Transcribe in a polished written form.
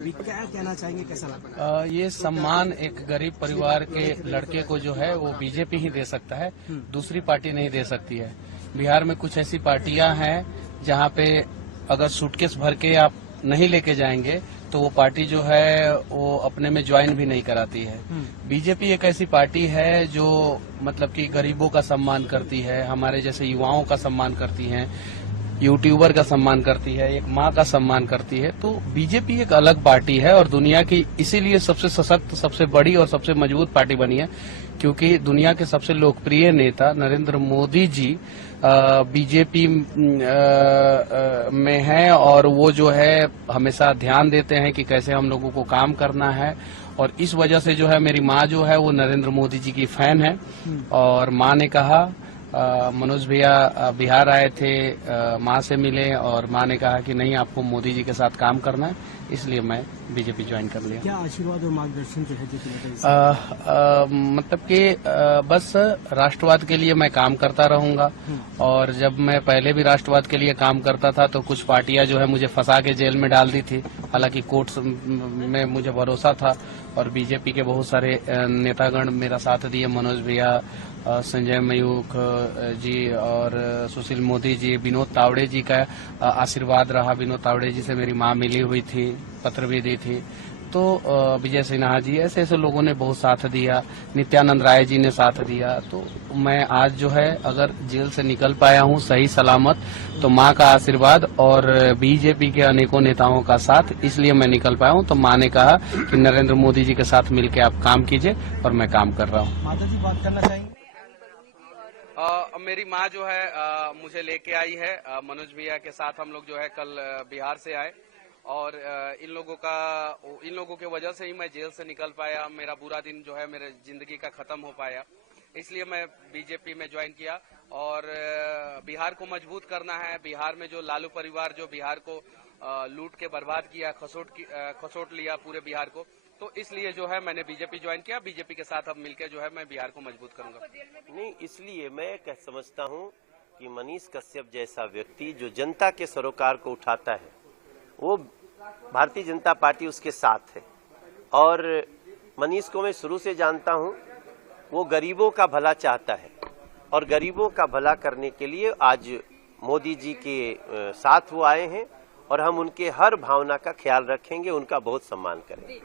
क्या कहना चाहेंगे, कैसा लगा? ये सम्मान एक गरीब परिवार के लड़के को जो है वो बीजेपी ही दे सकता है, दूसरी पार्टी नहीं दे सकती है। बिहार में कुछ ऐसी पार्टियां हैं जहां पे अगर सूटकेस भर के आप नहीं लेके जाएंगे तो वो पार्टी जो है वो अपने में ज्वाइन भी नहीं कराती है। बीजेपी एक ऐसी पार्टी है जो मतलब कि गरीबों का सम्मान करती है, हमारे जैसे युवाओं का सम्मान करती है, यूट्यूबर का सम्मान करती है, एक माँ का सम्मान करती है। तो बीजेपी एक अलग पार्टी है और दुनिया की इसीलिए सबसे सशक्त, सबसे बड़ी और सबसे मजबूत पार्टी बनी है, क्योंकि दुनिया के सबसे लोकप्रिय नेता नरेंद्र मोदी जी बीजेपी में हैं और वो जो है हमेशा ध्यान देते हैं कि कैसे हम लोगों को काम करना है। और इस वजह से जो है मेरी माँ जो है वो नरेंद्र मोदी जी की फैन है और माँ ने कहा, मनोज भैया बिहार आए थे, माँ से मिले और माँ ने कहा कि नहीं, आपको मोदी जी के साथ काम करना है, इसलिए मैं बीजेपी ज्वाइन कर लिया। क्या आशीर्वाद और मार्गदर्शन जो है मतलब कि बस राष्ट्रवाद के लिए मैं काम करता रहूंगा। और जब मैं पहले भी राष्ट्रवाद के लिए काम करता था तो कुछ पार्टियां जो है मुझे फंसा के जेल में डाल दी थी, हालांकि कोर्ट में मुझे भरोसा था और बीजेपी के बहुत सारे नेतागण मेरा साथ दिए, मनोज भैया, संजय मयूख जी और सुशील मोदी जी, विनोद तावड़े जी का आशीर्वाद रहा। विनोद तावड़े जी से मेरी माँ मिली हुई थी, पत्र भी दी थी। तो विजय सिन्हा जी, ऐसे ऐसे लोगों ने बहुत साथ दिया, नित्यानंद राय जी ने साथ दिया। तो मैं आज जो है अगर जेल से निकल पाया हूँ सही सलामत तो माँ का आशीर्वाद और बीजेपी के अनेकों नेताओं का साथ, इसलिए मैं निकल पाया हूँ। तो माँ ने कहा कि नरेंद्र मोदी जी के साथ मिलकर आप काम कीजिए और मैं काम कर रहा हूँ। माता जी बात करना चाहेंगे? मेरी माँ जो है मुझे लेके आई है, मनोज भैया के साथ हम लोग जो है कल बिहार से आए और इन लोगों के वजह से ही मैं जेल से निकल पाया। मेरा बुरा दिन जो है मेरे जिंदगी का खत्म हो पाया, इसलिए मैं बीजेपी में ज्वाइन किया और बिहार को मजबूत करना है। बिहार में जो लालू परिवार जो बिहार को लूट के बर्बाद किया, खसोट लिया पूरे बिहार को, तो इसलिए जो है मैंने बीजेपी ज्वाइन किया। बीजेपी के साथ अब मिलकर जो है मैं बिहार को मजबूत करूंगा। नहीं, इसलिए मैं समझता हूं कि मनीष कश्यप जैसा व्यक्ति जो जनता के सरोकार को उठाता है, वो भारतीय जनता पार्टी उसके साथ है। और मनीष को मैं शुरू से जानता हूं, वो गरीबों का भला चाहता है और गरीबों का भला करने के लिए आज मोदी जी के साथ वो आए हैं और हम उनके हर भावना का ख्याल रखेंगे, उनका बहुत सम्मान करेंगे।